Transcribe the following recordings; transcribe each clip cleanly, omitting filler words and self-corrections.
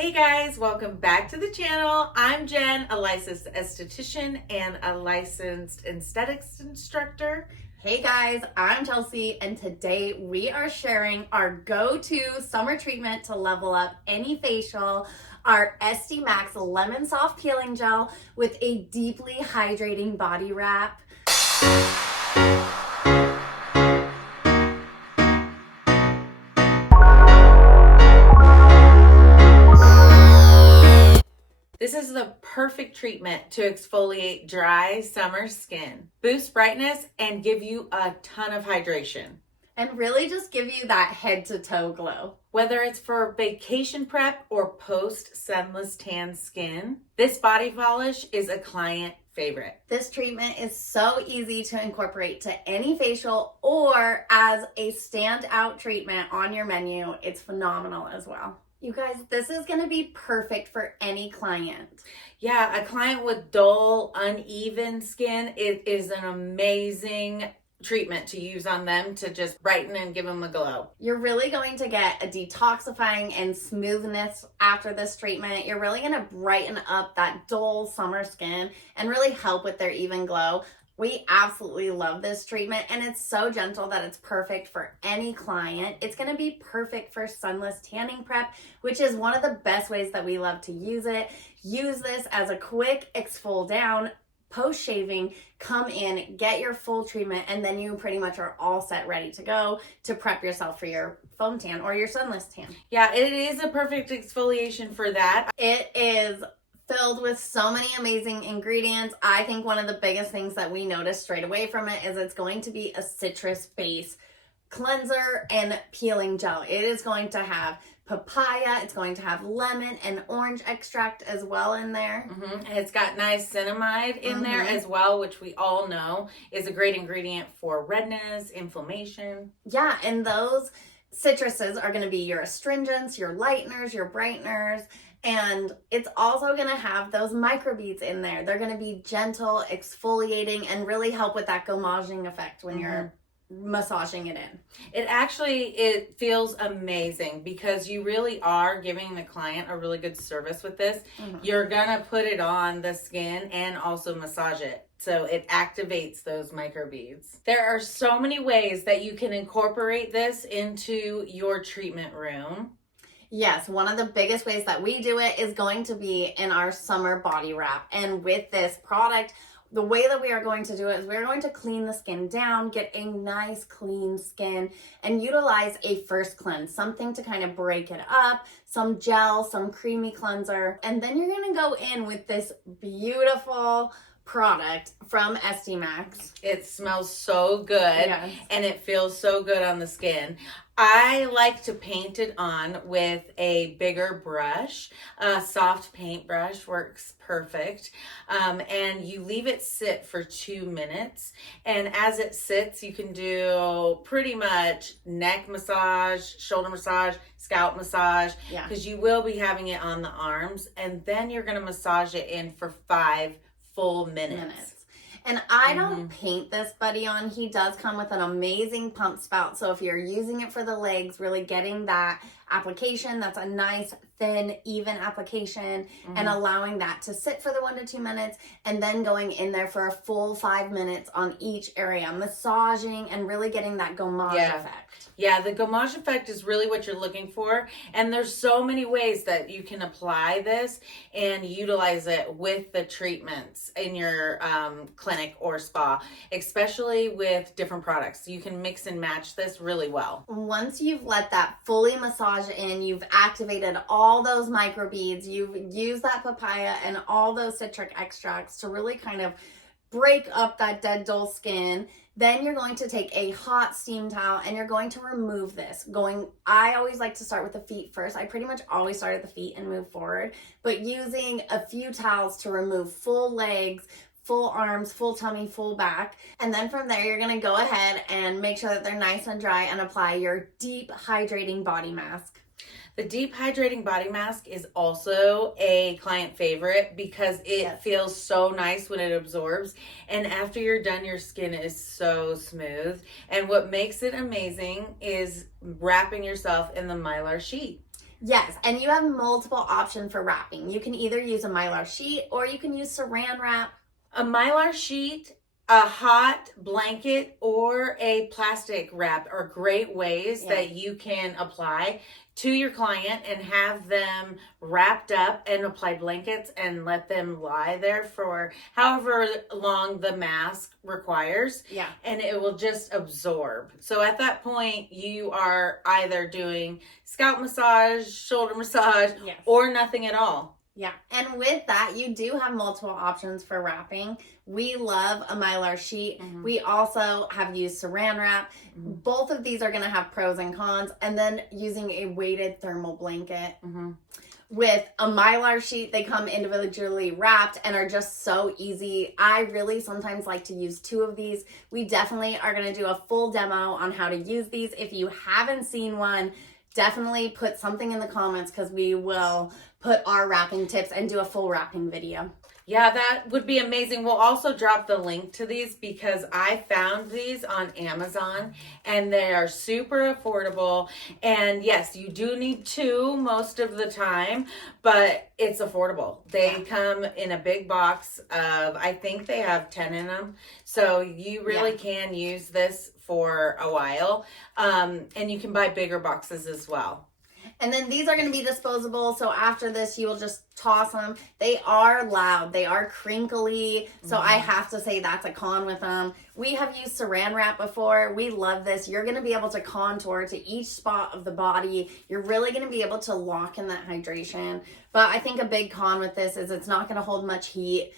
Hey guys, welcome back to the channel. I'm Jen, a licensed esthetician and a licensed aesthetics instructor. Hey guys, I'm Chelsea, and today we are sharing our go-to summer treatment to level up any facial, our Esthemax Lemon Soft Peeling Gel with a deeply hydrating body wrap. This is the perfect treatment to exfoliate dry summer skin, boost brightness, and give you a ton of hydration. And really just give you that head to toe glow. Whether it's for vacation prep or post sunless tan skin, this body polish is a client favorite. This treatment is so easy to incorporate to any facial or as a standout treatment on your menu. It's phenomenal as well. You guys, this is going to be perfect for any client. Yeah, a client with dull, uneven skin, it is an amazing treatment to use on them to just brighten and give them a glow. You're really going to get a detoxifying and smoothness after this treatment. You're really going to brighten up that dull summer skin and really help with their even glow. We absolutely love this treatment, and it's so gentle that it's perfect for any client. It's going to be perfect for sunless tanning prep, which is one of the best ways that we love to use it. Use this as a quick exfol down, post shaving, come in, get your full treatment, and then you pretty much are all set, ready to go to prep yourself for your foam tan or your sunless tan. Yeah, it is a perfect exfoliation for that. It is filled with so many amazing ingredients. I think one of the biggest things that we noticed straight away from it is it's going to be a citrus base cleanser and peeling gel. It is going to have papaya, it's going to have lemon and orange extract as well in there. And it's got niacinamide in there as well, which we all know is a great ingredient for redness, inflammation. Yeah, and those citruses are going to be your astringents, your lighteners, your brighteners. And it's also going to have those microbeads in there. They're going to be gentle, exfoliating, and really help with that gommaging effect when you're massaging it in. It feels amazing because you really are giving the client a really good service with this. You're going to put it on the skin and also massage it. So it activates those microbeads. There are so many ways that you can incorporate this into your treatment room. Yes, one of the biggest ways that we do it is going to be in our summer body wrap. And with this product, the way that we are going to do it is we're going to clean the skin down, get a nice clean skin, and utilize a first cleanse, something to kind of break it up, some gel, some creamy cleanser. And then you're going to go in with this beautiful product from Esthemax. It smells so good, yes, and it feels so good on the skin. I like to paint it on with a bigger brush. A soft paint brush works perfect. And you leave it sit for 2 minutes. And as it sits, you can do pretty much neck massage, shoulder massage, scalp massage, because you will be having it on the arms. And then you're going to massage it in for 5 full minutes. And I don't paint this buddy on. He does come with an amazing pump spout. So if you're using it for the legs, really getting that application, that's a nice, thin, even application, and allowing that to sit for the 1 to 2 minutes, and then going in there for a full 5 minutes on each area, massaging and really getting that gommage effect. Yeah, the gommage effect is really what you're looking for. And there's so many ways that you can apply this and utilize it with the treatments in your clinic or spa, especially with different products. You can mix and match this really well. Once you've let that fully massage in, you've activated all those microbeads, you've used that papaya and all those citric extracts to really kind of break up that dead, dull skin. Then you're going to take a hot steam towel and you're going to remove this. I always like to start with the feet first. I pretty much always start at the feet and move forward, but using a few towels to remove full legs, full arms, full tummy, full back. And then from there, you're going to go ahead and make sure that they're nice and dry and apply your deep hydrating body mask. The deep hydrating body mask is also a client favorite because it feels so nice when it absorbs. And after you're done, your skin is so smooth. And what makes it amazing is wrapping yourself in the mylar sheet. Yes, and you have multiple options for wrapping. You can either use a Mylar sheet or you can use saran wrap. A Mylar sheet, a hot blanket, or a plastic wrap are great ways that you can apply to your client and have them wrapped up and apply blankets and let them lie there for however long the mask requires. Yeah. And it will just absorb. So at that point, you are either doing scalp massage, shoulder massage, or nothing at all. Yeah, and with that, you do have multiple options for wrapping. We love a Mylar sheet. We also have used saran wrap. Both of these are going to have pros and cons. And then using a weighted thermal blanket. With a Mylar sheet, they come individually wrapped and are just so easy. I really sometimes like to use 2 of these. We definitely are going to do a full demo on how to use these. If you haven't seen one, definitely put something in the comments because we will put our wrapping tips and do a full wrapping video. Yeah, that would be amazing. We'll also drop the link to these because I found these on Amazon and they are super affordable. And yes, you do need 2 most of the time, but it's affordable. They come in a big box of, I think they have 10 in them. So you really can use this for a while. And you can buy bigger boxes as well. And then these are going to be disposable. So after this, you will just toss them. They are loud. They are crinkly. So I have to say that's a con with them. We have used saran wrap before. We love this. You're going to be able to contour to each spot of the body. You're really going to be able to lock in that hydration. But I think a big con with this is it's not going to hold much heat.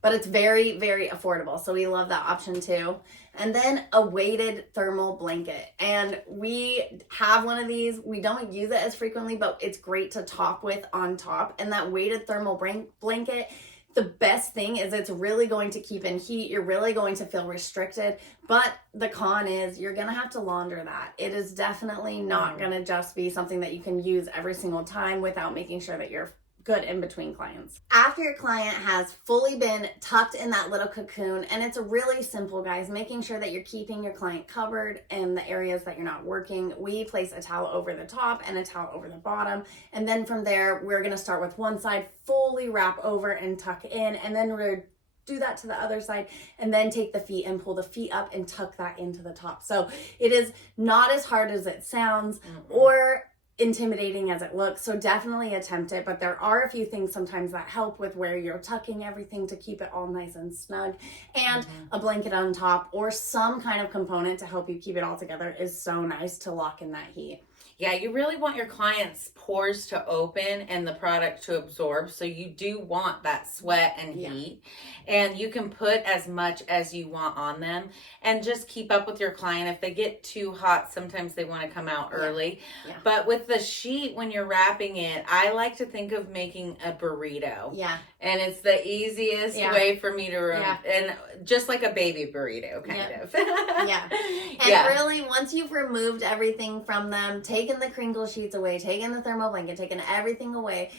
But it's very, very affordable. So we love that option too. And then a weighted thermal blanket. And we have one of these. We don't use it as frequently, but it's great to top with on top. And that weighted thermal blanket, the best thing is it's really going to keep in heat. You're really going to feel restricted. But the con is you're going to have to launder that. It is definitely not going to just be something that you can use every single time without making sure that you're good in between clients. After your client has fully been tucked in that little cocoon, and it's really simple, guys, making sure that you're keeping your client covered in the areas that you're not working. We place a towel over the top and a towel over the bottom. And then from there, we're gonna start with one side, fully wrap over and tuck in, and then we're do that to the other side and then take the feet and pull the feet up and tuck that into the top. So it is not as hard as it sounds or intimidating as it looks, so definitely attempt it. But there are a few things sometimes that help with where you're tucking everything to keep it all nice and snug, and a blanket on top or some kind of component to help you keep it all together is so nice to lock in that heat. Yeah, you really want your clients' pores to open and the product to absorb. So you do want that sweat and heat. And you can put as much as you want on them and just keep up with your client. If they get too hot, sometimes they want to come out early. But with the sheet, when you're wrapping it, I like to think of making a burrito. And it's the easiest way for me to and just like a baby burrito, kind of. And really, once you've removed everything from them, taken the crinkle sheets away, taken the thermal blanket, taken everything away,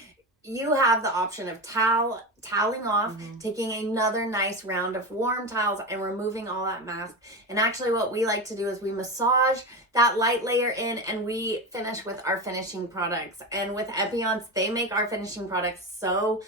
you have the option of toweling off, taking another nice round of warm towels and removing all that mask. And actually what we like to do is we massage that light layer in and we finish with our finishing products. And with Epion's, they make our finishing products so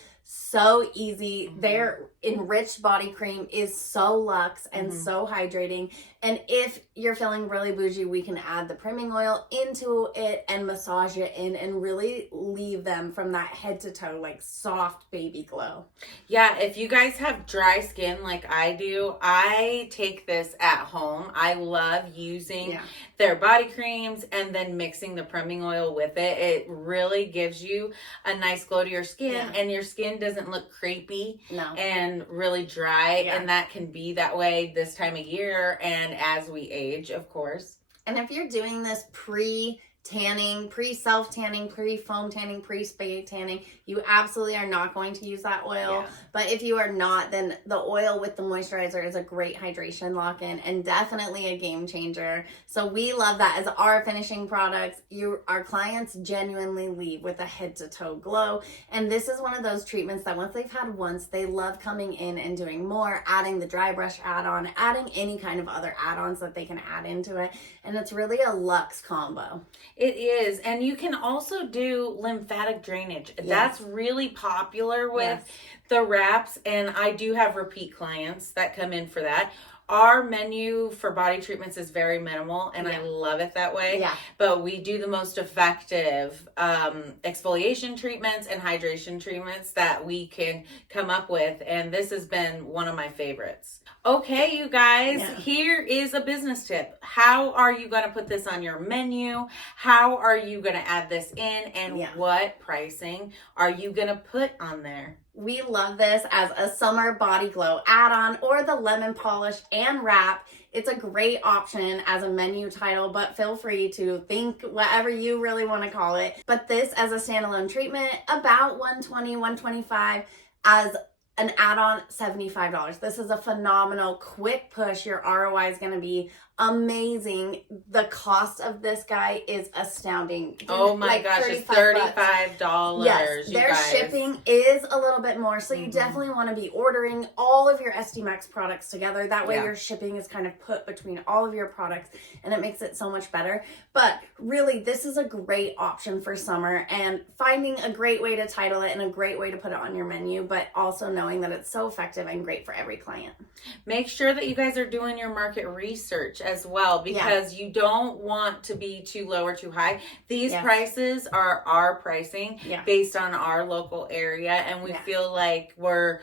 easy. Their enriched body cream is so luxe and so hydrating. And if you're feeling really bougie, we can add the priming oil into it and massage it in and really leave them from that head to toe like soft baby glow. Yeah, if you guys have dry skin like I do, I take this at home. I love using their body creams and then mixing the priming oil with it. It really gives you a nice glow to your skin and your skin doesn't look crepey and really dry. And that can be that way this time of year and as we age, of course. And if you're doing this pre-tanning, pre-self-tanning, pre-foam tanning, pre-spay tanning, you absolutely are not going to use that oil. But if you are not, then the oil with the moisturizer is a great hydration lock-in and definitely a game changer. So we love that as our finishing products. Our clients genuinely leave with a head-to-toe glow. And this is one of those treatments that once they've had once, they love coming in and doing more, adding the dry brush add-on, adding any kind of other add-ons that they can add into it. And it's really a luxe combo. It is. And you can also do lymphatic drainage. Yes. That's really popular with Yes. the wraps. And I do have repeat clients that come in for that. Our menu for body treatments is very minimal, and I love it that way. Yeah. But we do the most effective exfoliation treatments and hydration treatments that we can come up with. And this has been one of my favorites. Okay, you guys, here is a business tip. How are you going to put this on your menu? How are you going to add this in? And what pricing are you going to put on there? We love this as a summer body glow add-on or the lemon polish and wrap. It's a great option as a menu title, but feel free to think whatever you really want to call it. But this as a standalone treatment, about $120, $125 as an add-on, $75. This is a phenomenal quick push. Your ROI is going to be amazing. The cost of this guy is astounding. Oh my gosh, it's $35. Yes, their shipping is a little bit more, so you definitely want to be ordering all of your Esthemax products together. That way your shipping is kind of put between all of your products, and it makes it so much better. But really, this is a great option for summer, and finding a great way to title it and a great way to put it on your menu, but also knowing that it's so effective and great for every client. Make sure that you guys are doing your market research as well, because you don't want to be too low or too high. These prices are our pricing based on our local area, and we feel like we're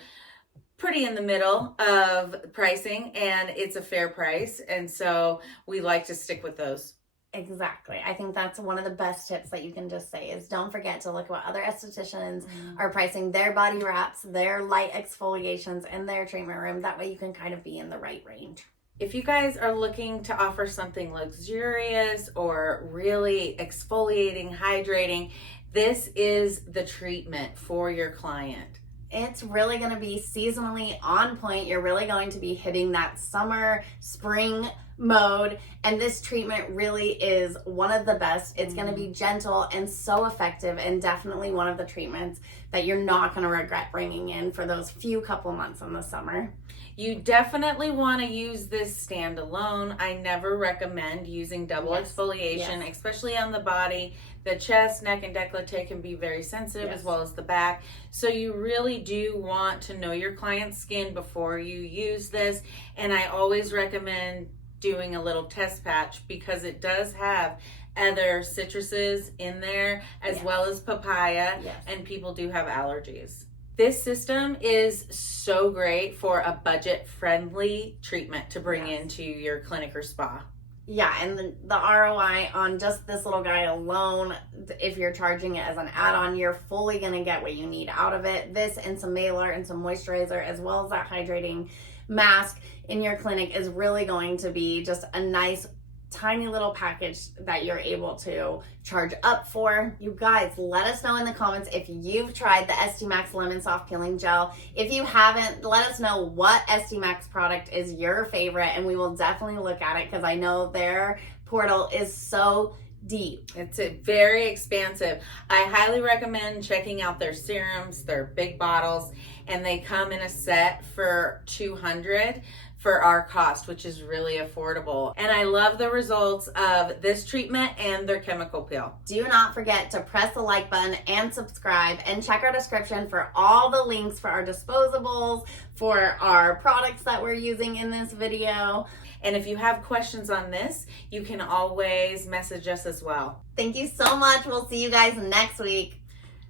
pretty in the middle of pricing, and it's a fair price, and so we like to stick with those. Exactly. I think that's one of the best tips that you can just say is don't forget to look at what other estheticians are pricing their body wraps, their light exfoliations in their treatment room. That way you can kind of be in the right range. If you guys are looking to offer something luxurious or really exfoliating, hydrating, this is the treatment for your client. It's really going to be seasonally on point. You're really going to be hitting that summer, spring mode, and this treatment really is one of the best. It's going to be gentle and so effective, and definitely one of the treatments that you're not going to regret bringing in for those few couple months in the summer. You definitely want to use this standalone. I never recommend using double exfoliation, especially on the body. The chest, neck, and décolleté can be very sensitive, as well as the back. So you really do want to know your client's skin before you use this. And I always recommend doing a little test patch, because it does have other citruses in there, as well as papaya, and people do have allergies. This system is so great for a budget-friendly treatment to bring into your clinic or spa. Yeah, and the ROI on just this little guy alone, if you're charging it as an add-on, you're fully going to get what you need out of it. This and some mailer and some moisturizer, as well as that hydrating mask in your clinic, is really going to be just a nice tiny little package that you're able to charge up for. You guys, let us know in the comments if you've tried the Esthemax Lemon Soft Peeling Gel. If you haven't, let us know what Esthemax product is your favorite, and we will definitely look at it, because I know their portal is so deep. It's very expansive. I highly recommend checking out their serums. They're big bottles, and they come in a set for $200 for our cost, which is really affordable. And I love the results of this treatment and their chemical peel. Do not forget to press the like button and subscribe, and check our description for all the links for our disposables, for our products that we're using in this video. And if you have questions on this, you can always message us as well. Thank you so much. We'll see you guys next week.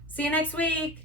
See you next week.